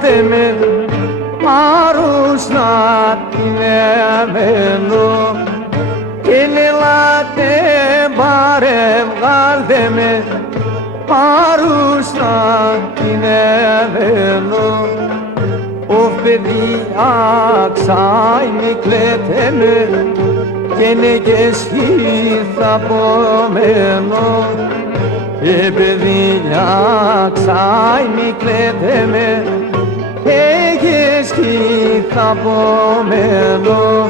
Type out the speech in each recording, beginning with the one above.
βγάλτε με μάρους να την εμένω και ελάτε πάρε βγάλτε με μάρους να την εμένω. Ω παιδί αξάι μη κλαίτε με και ναι και εσύ θα πομένω. Παιδί αξάι μη κλαίτε με και εσύ θα πομένω.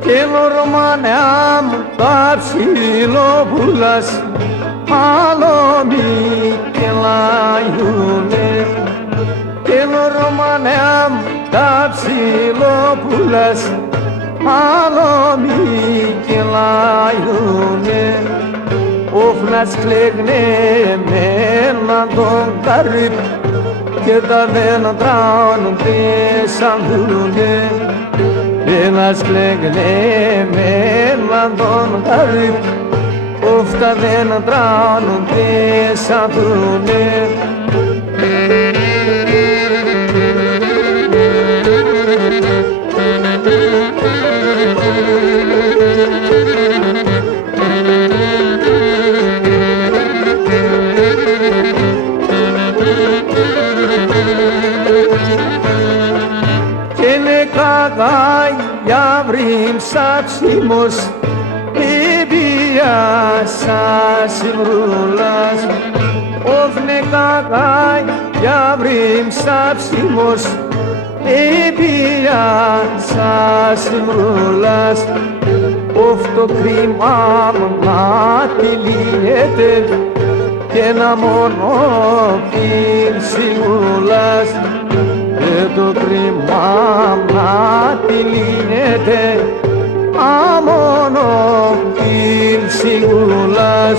Και Ρωμανέα μου τα ψιλοπούλας άλλο μη κελάιουνε. Και Ρωμανέα μου τα ψιλοπούλας άλλο μη κελάιουνε. Όφνας κλαίγνε με έναν τον καρύπ και τα δέντρα σαν δούνε. Ένας κλαίγνε με έναν τον καρύπ οφ τα δέντρα σαν δούνε. Για βρήμ σαψίμος επία σας βρούλας. Όφνε κακά για βρήμ σαψίμος επία σας βρούλας. Όφ το κρίμα να τη λύνεται και ένα μόνο πυρσιμούλας. Και το κρίμα να τη λύνεται αμόνο πυρσιμούλας.